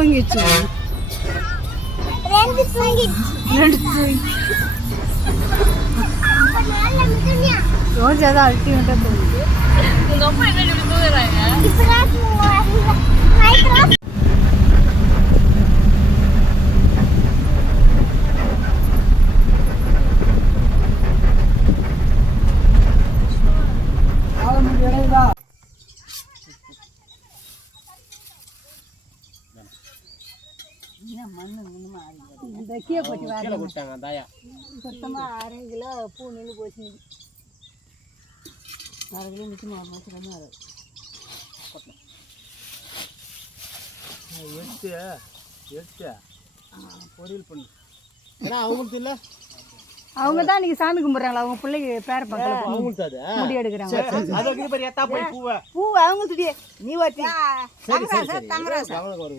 തൂങ്ങിച്ചു ഓൻ ചെയ്ത അഴട്ടി കൊണ്ടേ തൂങ്ങി கீழே போட்டு வர கீழே போட்டாங்க தாயா. சுத்தமாக அரை கிலோ பூ நின்று போச்சு அரை கிலோ நிற்கும் மாதம் கம்மி வராது எடுத்து எடுத்து பொரியல் பண்ணு. ஏன்னா அவங்களுக்கு இல்லை. அவங்க தான் இன்னைக்கு சாமி கும்பிட்றாங்களா? அவங்க பிள்ளைக்கு பேர பக்கத்தில் முடி எடுக்கிறாங்க. அதை வைக்கிற பாரு எத்தா போய் பூவை. பூ அவங்க துடி நீ வட்டி.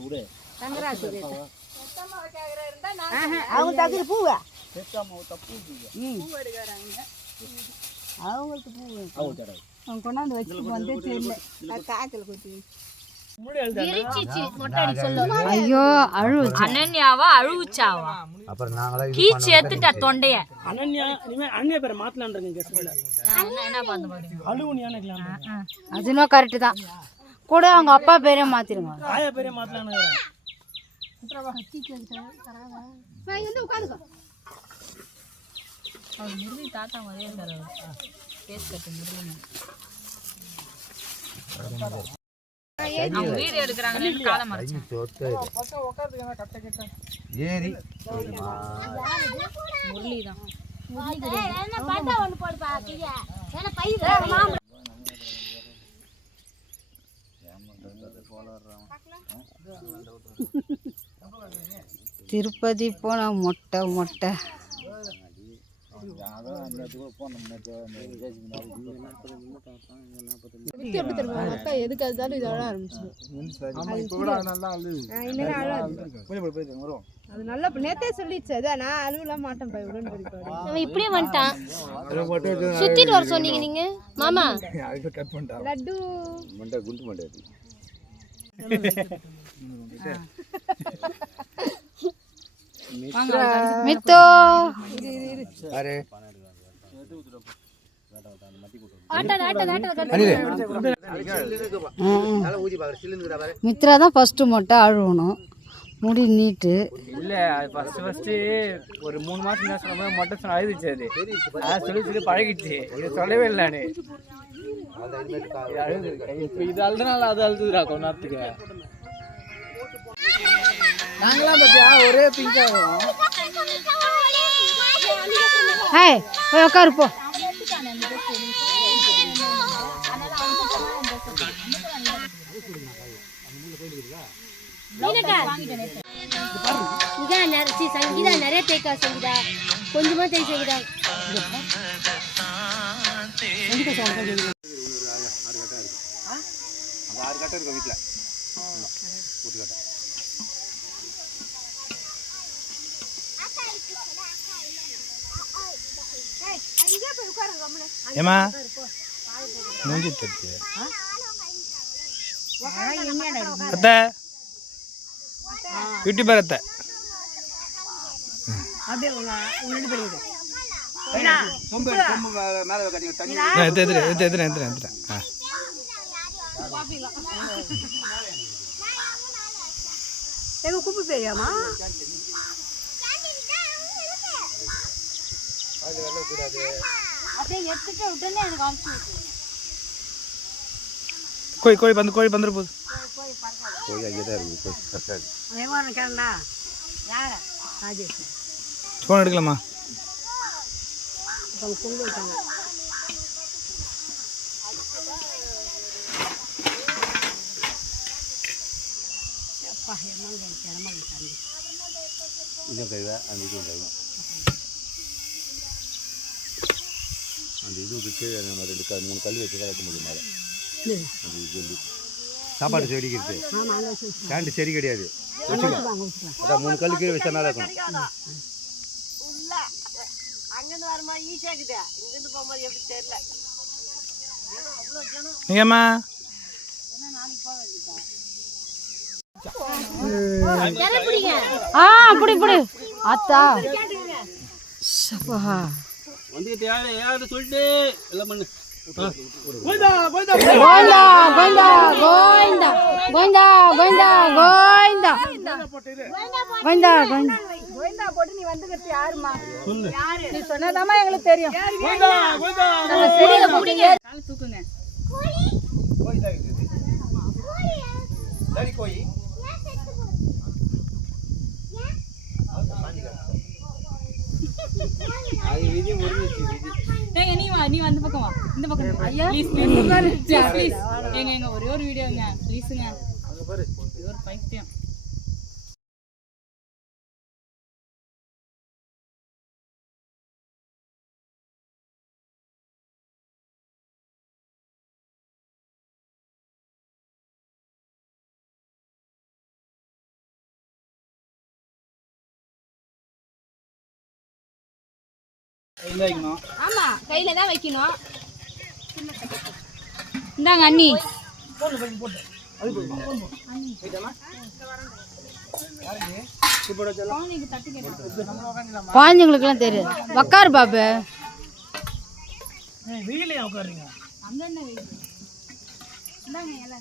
விடு. தங்கராசு அவங்க தகுதி பூவா. ம். அவங்களுக்கு பூ அவங்க தடவை அவங்க கொண்டாந்து வச்சுட்டு வந்தே தெரியல காய்ச்சல் கொட்டி ஐயோ அழு அனன்யாவா அழுவுச்சாவா? அப்புறம் நாங்களா இது கீச்சு எடுத்துட்டா தொண்டைய. அனன்யா பேரை மாத்தலான்றீங்க என்ன பண்ண அதுனா கரெக்டு தான். கூட அவங்க அப்பா பேரே மாத்திருங்க ஆயா பேரே மாத்தலான்னு அவர் முருகி தாத்தா மாதிரியே இருந்தார் அவர் பேஸ் கட்டு முருகன் அவங்க வீடியோ எடுக்கிறாங்கன்னு காலை முரளி தான் என்ன திருப்பதி போனா மொட்டை மொட்டை. இப்படியே வந்துட்டான். சுத்திட்டு வர சொன்னீங்க நீங்க? மாமா. லட்டு. மண்டை குண்டு மண்டை பாரு மித்ரா தான் ஃபஸ்ட்டு மொட்டை அழுவணும். முடி நீட்டு. இல்ல அது ஃபர்ஸ்ட் ஃபர்ஸ்ட் ஒரு மூணு மாசம் என்ன சொன்ன மொட்டை சொன்ன அழுதுச்சு அது. அதான் சொல்லி சொல்லி பழகிடுச்சு. இது சொல்லவே இல்லை நானு. இப்போ இது அழுதுனால அது அழுதுதுடா கொஞ்ச நேரத்துக்கு. நாங்களாம் பத்தியா ஒரே பிங்க் ஆகும் ஹே போய் உட்காரு போ. இதான் நிறைய சங்கீதா நிறைய தேக்கா சங்கீதா. கொஞ்சமா தேய் சங்கீதா. அந்த ஆறு கட்டை இருக்கும் வீட்டில் ஏமா மூஞ்சி தெரிச்சு அத்தை. யூடியூபர் அத்தை. கொம்பு கொம்பு மே- மேலே கட்டிங்க தண்ணி எடுத்து எடுத்து எடுத்து எடுத்து எடுத்து எடுத்துட்டேன் ஆ. எங்க குப்பை பெரியாமா எடுத்துட்டு உடனே எனக்கு அனுப்பிச்சு கோழி கோழி பந்து கோழி பந்துரு போகுது போய் அங்கே தான் இருக்குது போய் கரெக்டாக இருக்குது எங்க கேண்டா யார ராஜேஷ் ஃபோன் எடுக்கலாமா அவங்க பொங்கல் வைப்பாங்க இன்னும் கழுவ அந்த இதுவும் அந்த இதுக்கு கீழே நம்ம ரெண்டு க மூணு கல் வச்சு தான் வைக்க முடியும் மேலே அந்த இது சாப்பாடு செடிக்கிறது கேண்டு செடி. கிடையாது. அதான் மூணு கல் கீழே வச்சா மேலே இருக்கணும் நீங்கம்மா ஆ அப்படி இப்படி ஆத்தா. சப்பா வந்துகிட்டு யாரு? யாரு சொல்லிட்டு? எல்லாம் பண்ணு. கோவிந்தா கோவிந்தா கோவிந்தா. கோவிந்தா கோவிந்தா கோவிந்தா கோவிந்தா கோவிந்தா கோவிந்தா. போட்டு நீ வந்துக்கிறது யாருமா நீ சொன்னதாமா எங்களுக்கு தெரியும். நாங்க சரியில்லை போட்டீங்க சரி கோயி அது விதி முடிஞ்சிச்சு விதி. ஏங்க நீ வா நீ வந்து பக்கம் வா. இந்த பக்கம் ஐயா ப்ளீஸ் ப்ளீஸ் ப்ளீஸ் ஏங்க எங்க ஒரே ஒரு வீடியோங்க ப்ளீஸுங்க இது ஒரு பைத்தியம். வைக்கணும். ஆமாம் கையில் தான் வைக்கணும். இந்தாங்க அண்ணி. குழந்தைங்களுக்குலாம் தெரியும் உக்கார் பாபு. வெயிலையா உட்காருங்க அங்கே என்ன வெயில். இந்தாங்க இலை.